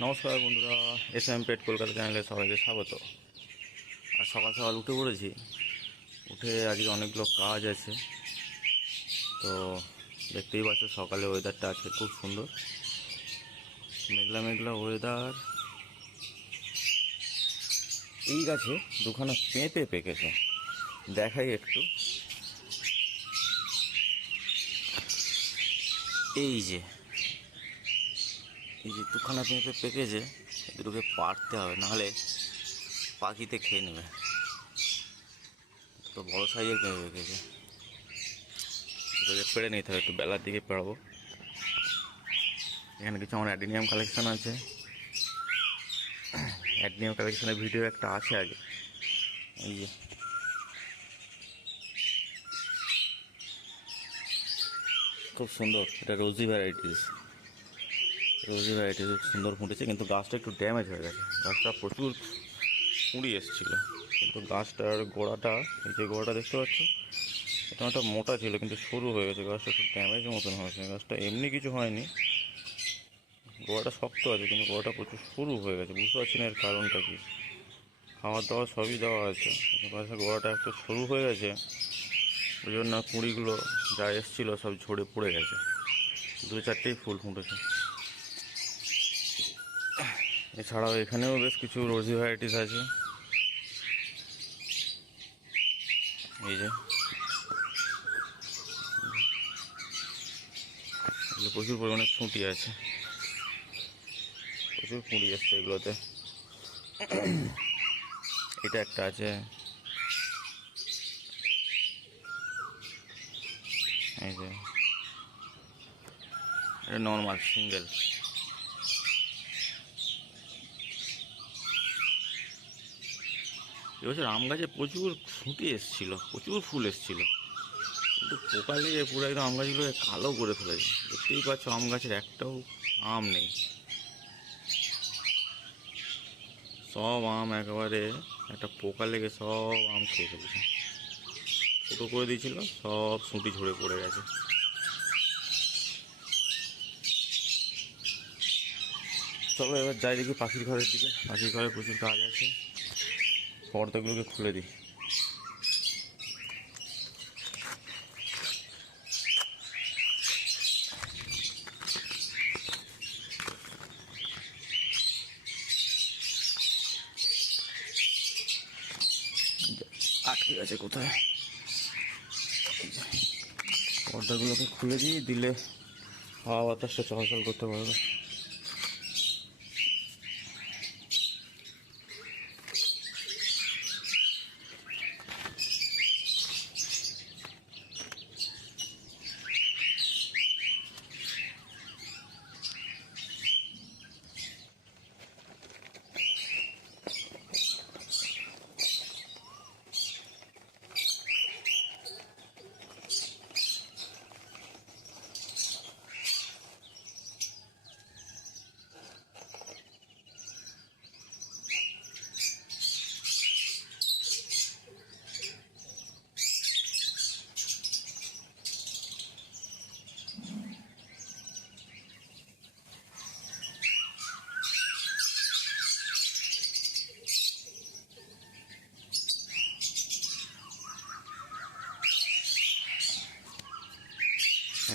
নমস্কার বন্ধুরা, S M পেট কলকাতা চ্যানেলে সবাইকে স্বাগত। আর সকাল সকাল উঠে পড়েছি। উঠে আজকে অনেকগুলো কাজ আছে। তো দেখতেই পাচ্ছ সকালে ওয়েদারটা আজকে খুব সুন্দর, মেঘলা মেঘলা ওয়েদার। এই গাছে দুখানা পেঁপে পেকেছে, দেখাই একটু। এই যে এই যে দুখানা পেঁপে পেকেছে, এই দুটোকে পাড়তে হবে, নাহলে পাখিতে খেয়ে নেবে। তো বড় সাইজের পেঁপে পেকেছে, এটাকে পেড়ে নিতে হবে, একটু বেলার দিকে পেড়াবো। এখানে কিছু আমার অ্যাডিনিয়াম কালেকশান আছে। অ্যাডিনিয়াম কালেকশানের ভিডিও একটা আছে আগে। এই যে খুব সুন্দর, এটা রোজি ভ্যারাইটিস। রোজি ভ্যারাইটিস খুব সুন্দর ফুটেছে, কিন্তু গাছটা একটু ড্যামেজ হয়ে গেছে। গাছটা প্রচুর কুঁড়ি এসেছিল, কিন্তু গাছটার গোড়াটা, এই যে গোড়াটা দেখতে পাচ্ছ, এটা একটা মোটা ছিল কিন্তু সরু হয়ে গেছে। গাছটা একটু ড্যামেজ মতন হয়েছে। গাছটা এমনি কিছু হয়নি, গোড়াটা শক্ত আছে কিন্তু গোড়াটা প্রচুর সরু হয়ে গেছে। বুঝতে পারছি না এর কারণটা কি। খাবার দাবার সবই দেওয়া আছে, কিন্তু গাছের গোড়াটা একটু সরু হয়ে গেছে। ওই জন্য কুঁড়িগুলো যা এসেছিলো সব ঝরে পড়ে গেছে। দু চারটেই ফুল ফুটেছে। এছাড়াও এখানেও বেশ কিছু রোজি ভ্যারাইটিস আছে। এই যে এগুলো প্রচুর পরিমাণে ফুটি আছে, প্রচুর কুঁড়ি এসছে এগুলোতে। এটা একটা আছে, এই যে এটা নর্মাল সিঙ্গেল। এবছর আম গাছে প্রচুর ফুটি এসছিল, প্রচুর ফুল এসছিল, কিন্তু পোকা লেগে পুরো একদম আম গাছগুলোকে কালো করে ফেলেছে। দেখতেই পাচ্ছ আম গাছের একটাও আম নেই। সব আম একেবারে একটা পোকা লেগে সব আম খেয়ে ফেলেছে। ছোটো করে দিয়েছিল, সব সুঁটি ঝরে পড়ে গেছে। চলো এবার যাই দেখি পাখির ঘরের দিকে। পাখির ঘরে প্রচুর কাজ আছে, পর্দাগুলোকে খুলে দিই। আটকে গেছে কোথায়, পর্দাগুলোকে খুলে দিই, দিলে হাওয়া বাতাসটা চলাচল করতে পারবে।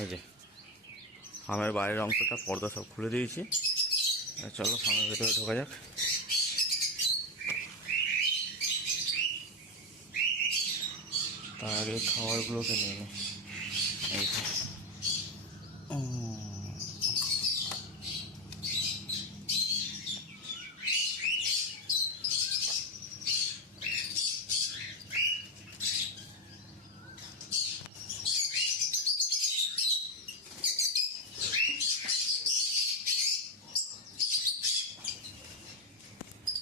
এই যে ফার্মের বাইরের অংশটা পর্দা সব খুলে দিয়েছি। চলো ফার্মের ভেতরে ঢোকা যাক। তার আগে খাবারগুলোকে নিয়ে নিই। এই যে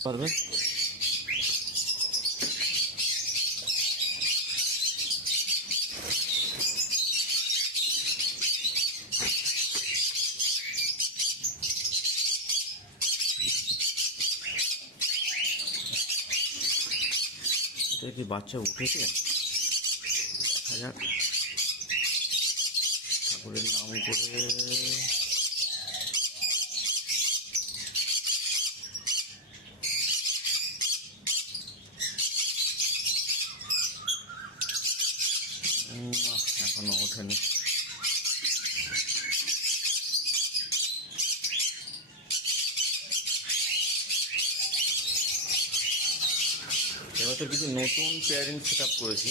পারবে। এটা কি বাচ্চা উঠেছে? দেখা যাক। ঠাকুরের নাম করে ওঠেনি। এবছর কিছু নতুন পেয়ারিং সেট আপ করেছি,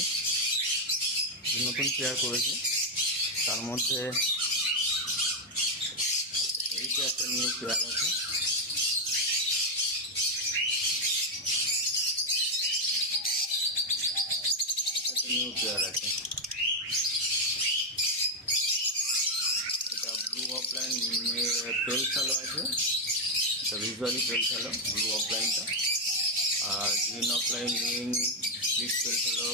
নতুন পেয়ার করেছি। তার মধ্যে এইটা একটা নিউ পেয়ার আছে, একটা নিউ পেয়ার আছে। এটা ব্লু অফলাইন পেল ফেলো আছে, এটা ভিজুয়ালি পেল ফেলো ব্লু অফলাইনটা। আর গ্রিন অফলাইন রিং স্প্লিট পেল ফেলো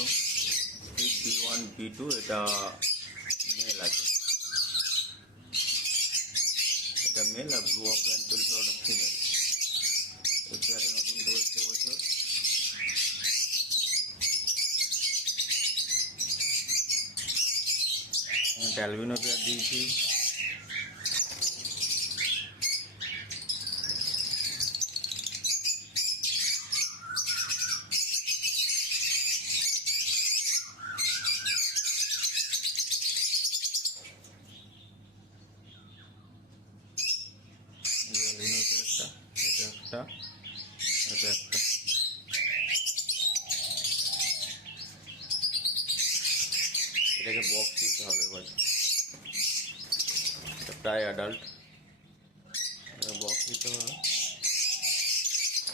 স্প্লিট B1 B2, এটা মেল আছে, এটা মেল। আর ব্লু অফলাইন পেল ফেলোটা ফিমেল। এই পেয়ারটা নতুন করেছে এবছর। একটা অ্যালবিনো পেয়ার দিয়েছি। অ্যালবিনো পেয়ারটা, এটা একটা, এটা একটা। এটাকে বক্স দিতে হবে এবার, এটা প্রায় অ্যাডাল্ট, বক্স দিতে হবে।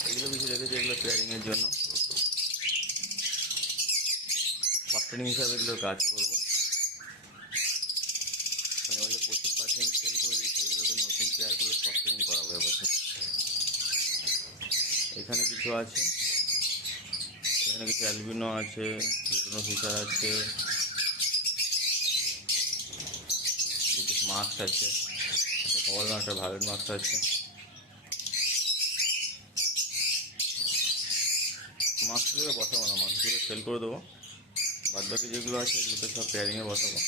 এগুলো কিছু রেখেছে এগুলো পেয়ারিংয়ের জন্য, ফাস্টেনিং হিসাবে এগুলো কাজ করবো। মানে ওই যে প্রচুর পার্সেন্ট সেল করে দিচ্ছে, এগুলোকে নতুন পেয়ার করে ফাস্টেনিং করাবো এবছর। এখানে কিছু আছে, এখানে কিছু অ্যালবিনো আছে, লুটিনো ফিশার আছে, দুটো মাস্ক আছে, একটা কমল একটা ভায়োলেট মাস্ক আছে। মাস্কগুলো বসাবো না, মাস্কগুলো সেল করে দেবো। বাদ বাকি যেগুলো আছে এগুলোকে সব পেয়ারিংয়ে বসাবো।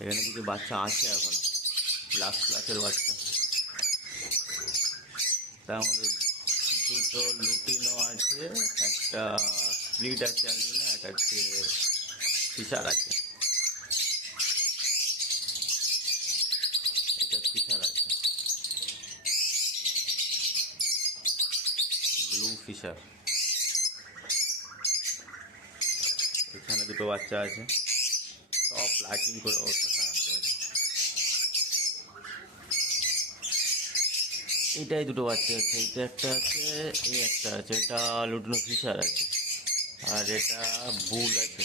এখানে কিছু বাচ্চা আছে এখনো, লাস্ট ক্লাসের বাচ্চা। তার মধ্যে দুটো লুটিনো আছে, একটা স্প্লিট আছে অ্যালবিনো, একটা হচ্ছে ফিশার আছে। এটা ফিশার আছে, ব্লু ফিশার। এখানে দুটো বাচ্চা আছে, সব লাইটিং করে অবস্থা খারাপ হয়েছে। এটাই দুটো বাচ্চা আছে, এটা একটা আছে, এই একটা আছে। এটা লুটিনো ফিশার আছে, আর এটা বুল আছে,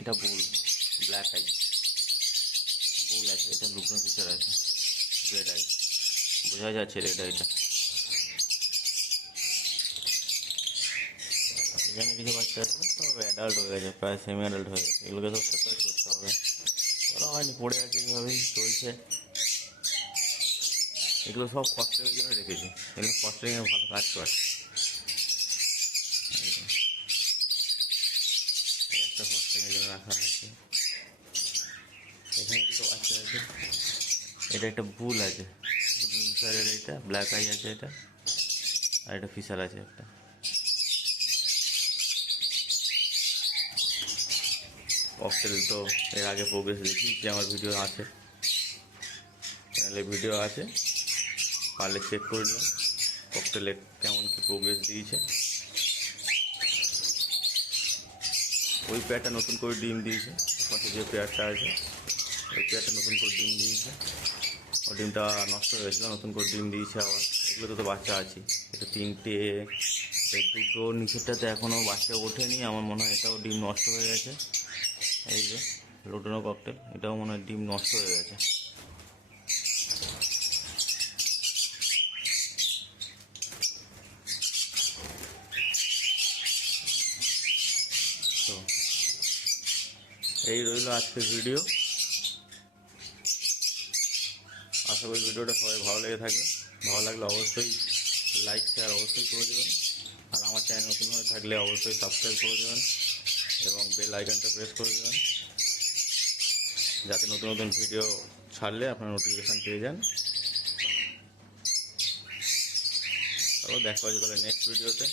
এটা বুল ব্ল্যাক আই বুল আছে। এটা লুটিনো ফিশার আছে, রেড আই, বোঝা যাচ্ছে রেড আইটা। এখানে কিছু বাচ্চা আছে, সব অ্যাডাল্ট হয়ে গেছে, প্রায় সেমি অ্যাডাল্ট হয়ে গেছে। এগুলোকে সব সেপারেট করতে হবে, করা হয়নি, পড়ে আছে এইভাবেই চলছে। এগুলো সব ফস্টারের জন্য রেখেছি, এগুলো ফস্টারিংয়ে ভালো কাজ করে। একটা ফস্টারিংয়ের জন্য রাখা আছে। এখানে দুটো বাচ্চা আছে, এটা একটা বুল আছে, ফিশারের, এটা ব্ল্যাক আই আছে এটা, আর এটা ফিশার আছে একটা। ককটেল তো এর আগে প্রোগ্রেস দেখিয়েছি, আমার ভিডিও আছে, চ্যানেলে ভিডিও আছে, পারলে চেক করে নিও ককটেলে কেমন কী প্রোগ্রেস দিয়েছে। ওই পেয়ারটা নতুন করে ডিম দিয়েছে, পাশে যে পেয়ারটা আছে ওই পেয়ারটা নতুন করে ডিম দিয়েছে। ও ডিমটা নষ্ট হয়ে গেছিলো, নতুন করে ডিম দিয়েছে আবার। এগুলো তো বাচ্চা আছে, এটা তিনটে, দুটো নিচেরটাতে এখনও বাচ্চা ওঠেনি, আমার মনে হয় এটাও ডিম নষ্ট হয়ে গেছে। এই যে লুটিনো ককটেল, এটাও মনে হয় ডিম নষ্ট হয়ে গেছে। তো এই রইল আজকের ভিডিও। আশা করি ভিডিওটা সবাই ভালো লেগে থাকবে। ভালো লাগলে অবশ্যই লাইক শেয়ার অবশ্যই করে দেবেন, আর আমার চ্যানেল নতুন হয়ে থাকলে অবশ্যই সাবস্ক্রাইব করে দেবেন। এবং বেল আইকনটা প্রেস করে দেবেন, যাতে নতুন নতুন ভিডিও ছাড়লে আপনারা নোটিফিকেশান পেয়ে যান। তারপর দেখা হচ্ছে তাহলে নেক্সট ভিডিওতে।